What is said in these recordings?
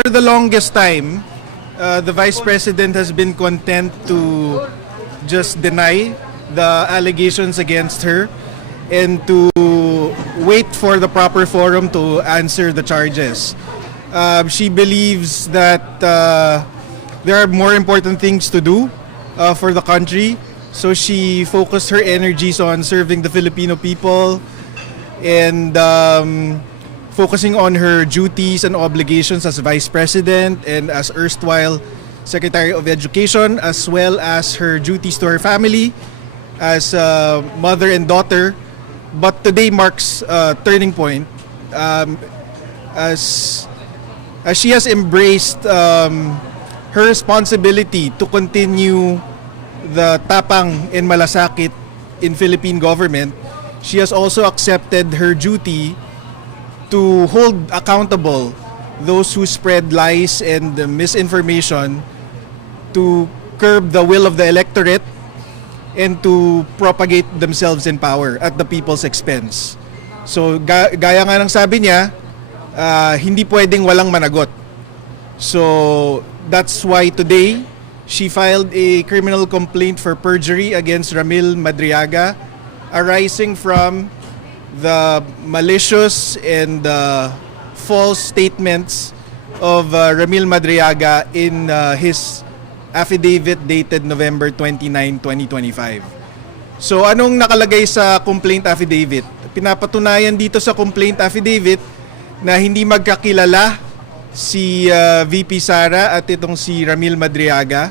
for the longest time, the Vice President has been content to just deny the allegations against her and to wait for the proper forum to answer the charges. She believes that there are more important things to do for the country, so she focused her energies on serving the Filipino people and focusing on her duties and obligations as Vice President and as erstwhile Secretary of Education, as well as her duties to her family as mother and daughter. But today marks a turning point as she has embraced her responsibility to continue the tapang and malasakit in Philippine government. She has also accepted her duty to hold accountable those who spread lies and misinformation, to curb the will of the electorate, and to propagate themselves in power at the people's expense. So gaya nga ng sabi niya, hindi pwedeng walang managot. So that's why today she filed a criminal complaint for perjury against Ramil Madriaga, arising from the malicious and false statements of Ramil Madriaga in his affidavit dated November 29, 2025. So anong nakalagay sa complaint affidavit? Pinapatunayan dito sa complaint affidavit na hindi magkakilala si VP Sara at itong si Ramil Madriaga.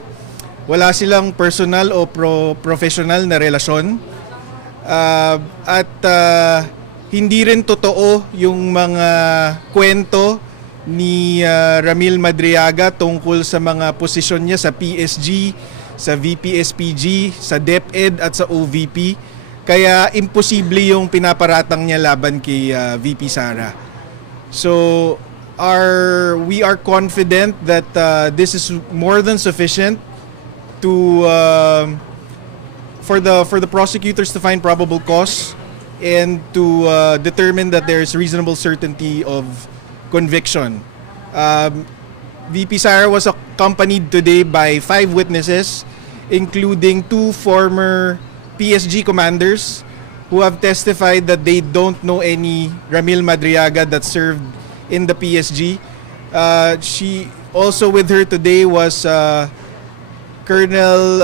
Wala silang personal o professional na relasyon. At hindi rin totoo yung mga kwento ni Ramil Madriaga tungkol sa mga posisyon niya sa PSG, sa VP SPG, sa DepEd at sa OVP. Kaya imposible yung pinaparatang niya laban kay VP Sara. So we are confident that this is more than sufficient to for the prosecutors to find probable cause and to determine that there is reasonable certainty of conviction. VP Sara was accompanied today by 5 witnesses, including 2 former PSG commanders who have testified that they don't know any Ramil Madriaga that served in the PSG. She also with her today was Colonel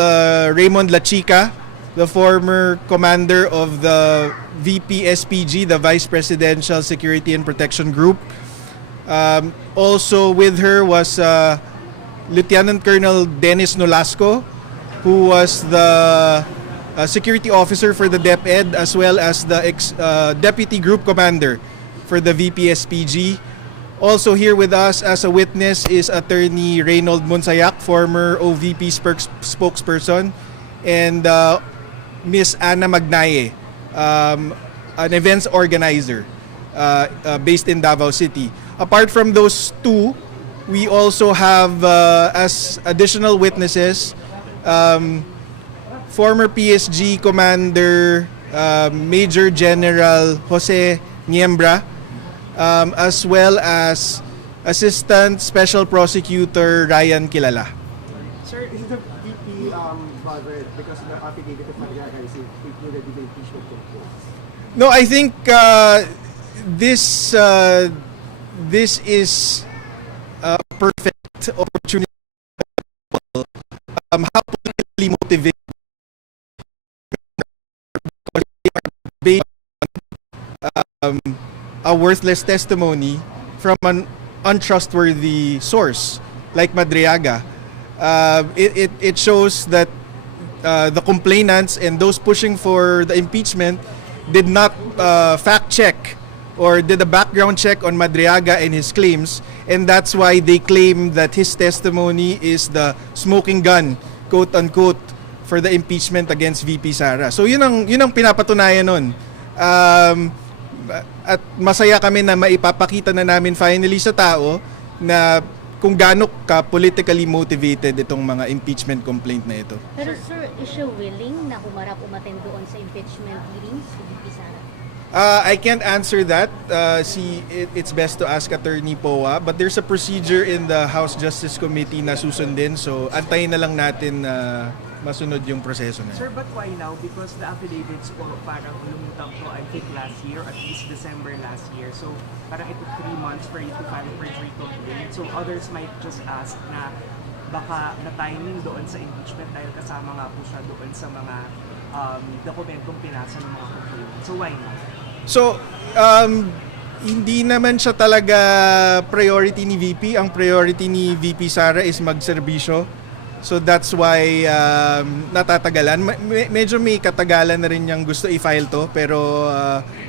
Raymond Lachica, the former commander of the VP SPG, the Vice Presidential Security and Protection Group. Also with her was Lieutenant Colonel Dennis Nolasco, who was the security officer for the DepEd, as well as the Deputy Group Commander for the VP SPG. Also here with us as a witness is Attorney Reynold Monsayak, former OVP spokesperson, and Miss Anna Magnaye, an events organizer based in Davao City. Apart from those 2, we also have as additional witnesses former PSG Commander Major General Jose Niembra, as well as Assistant Special Prosecutor Ryan Kilala. Sir, is it the VP bothered because the affidavit of Madriaga is included in the impeachment complaint? No, I think this is a perfect opportunity how politically motivated based on a worthless testimony from an untrustworthy source like Madriaga. It shows that the complainants and those pushing for the impeachment did not fact check or did a background check on Madriaga and his claims, and that's why they claim that his testimony is the smoking gun, quote unquote, for the impeachment against VP Sara. So yun ang pinapatunayan nun. At masaya kami na maipapakita na namin finally sa tao na kung gaano ka politically motivated itong mga impeachment complaint na ito. Pero sir, is she willing na humarap umattend doon sa impeachment hearings si VP Sara? I can't answer that. It's best to ask Attorney Poa. But there's a procedure in the House Justice Committee na susundin. So, antayin na lang natin na masunod yung proseso na. Sir, but why now? Because the affidavits po parang lumutang to, I think, last year, at least December last year. So, parang it took 3 months for you to file a perjury complaint. So, others might just ask na baka na-timing doon sa impeachment dahil kasama nga po siya doon sa mga dokumentong pinasa ng mga complainant. So, why not? So, hindi naman siya talaga priority ni VP. Ang priority ni VP Sara is magserbisyo. So that's why natatagalan. Medyo may katagalan na rin niyang gusto i-file to. Pero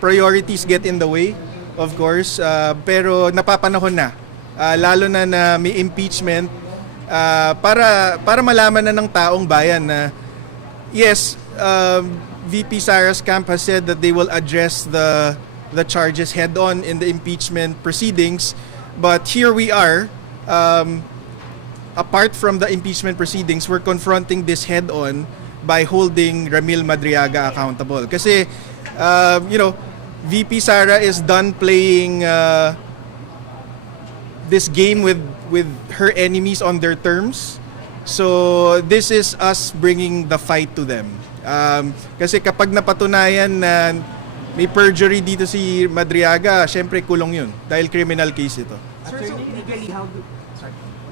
priorities get in the way, of course. Pero napapanahon na. Lalo na na may impeachment para malaman na ng taong bayan na yes, VP Sara's camp has said that they will address the charges head-on in the impeachment proceedings. But here we are, apart from the impeachment proceedings, we're confronting this head-on by holding Ramil Madriaga accountable. Kasi, VP Sara is done playing this game with her enemies on their terms. So, this is us bringing the fight to them. Kasi kapag napatunayan na may perjury dito si Madriaga, syempre kulong yun dahil criminal case ito. Sir, so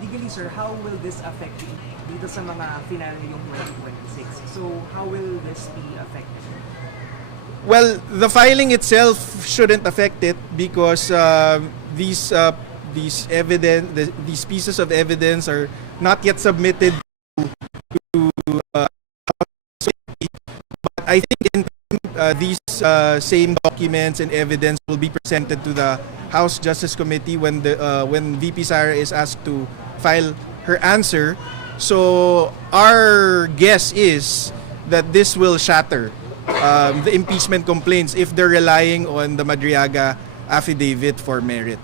legally, sir, how will this affect dito sa mga final yung 2026? So, how will this be affected? Well, the filing itself shouldn't affect it because these pieces of evidence are not yet submitted to I think in these same documents and evidence will be presented to the House Justice Committee when VP Sara is asked to file her answer. So our guess is that this will shatter the impeachment complaints if they're relying on the Madriaga affidavit for merit.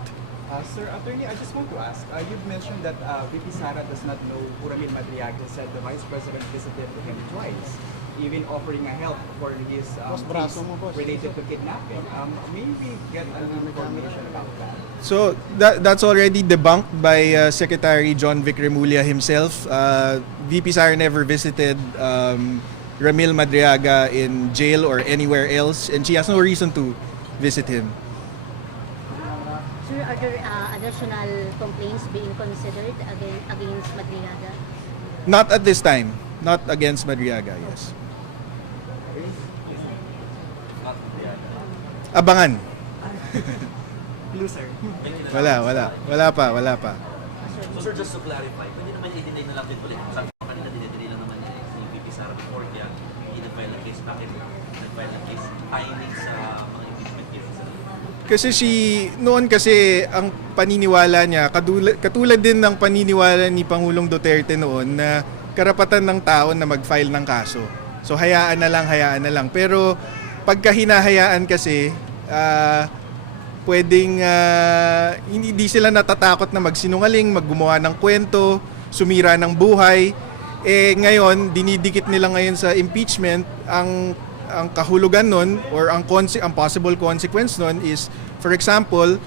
Sir Attorney, I just want to ask, you've mentioned that VP Sara does not know who Ramil Madriaga said the Vice President visited him twice, even offering a help for his case related to kidnapping. Maybe get an information about that. So that's already debunked by Secretary John Vic Remulla himself. VP Sara never visited Ramil Madriaga in jail or anywhere else, and she has no reason to visit him. Sir, are there additional complaints being considered against Madriaga? Not at this time. Not against Madriaga, yes. Abangan. Blue, sir. Wala pa. So sir, just to clarify, pwede naman i-deny na lang din ulit. Sabi ko kanina, dinedeny lang naman niya si VP Sara before kaya i-file ng case. Bakit nag-file ng case timing sa mga impeachment cases? Kasi noon kasi ang paniniwala niya, katulad din ng paniniwala ni Pangulong Duterte noon na karapatan ng tao na mag-file ng kaso. So hayaan na lang. Pero pagka hinahayaan kasi, pwedeng hindi sila natatakot na magsinungaling, maggumawa ng kwento, sumira ng buhay. Ngayon, dinidikit nila ngayon sa impeachment, ang kahulugan nun or ang possible consequence nun is, for example,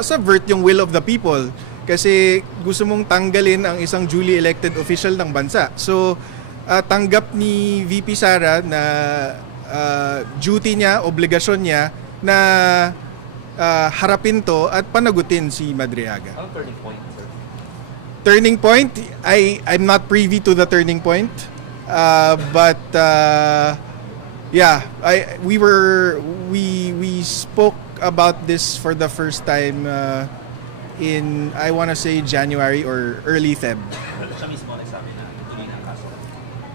subvert yung will of the people. Kasi gusto mong tanggalin ang isang duly elected official ng bansa. So, tanggap ni VP Sara na duty niya, obligasyon niya na harapin to at panagutin si Madriaga. Ang turning point, sir? Turning point, I'm not privy to the turning point. But yeah, we spoke about this for the first time in, I want to say, January or early Feb. Siya mismo nagsabi na tuloy na ang kaso.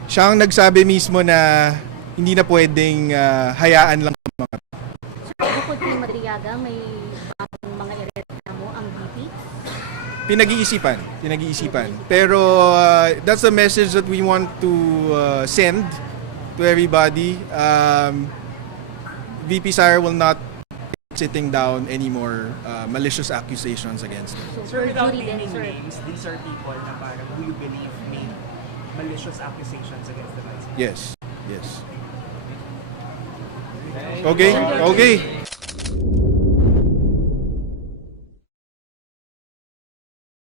Siya ang nagsabi mismo na hindi na pwedeng hayaan lang mga. Bukod kay Madriaga, may mga ireklamo ang VP? Pinag-iisipan. Pero that's the message that we want to send to everybody. VP Sara will not be sitting down anymore malicious accusations against her. Sir, without Jury din, naming sir. names, these are people na parang who you believe made malicious accusations against the vice president. Yes. Okay? Okay.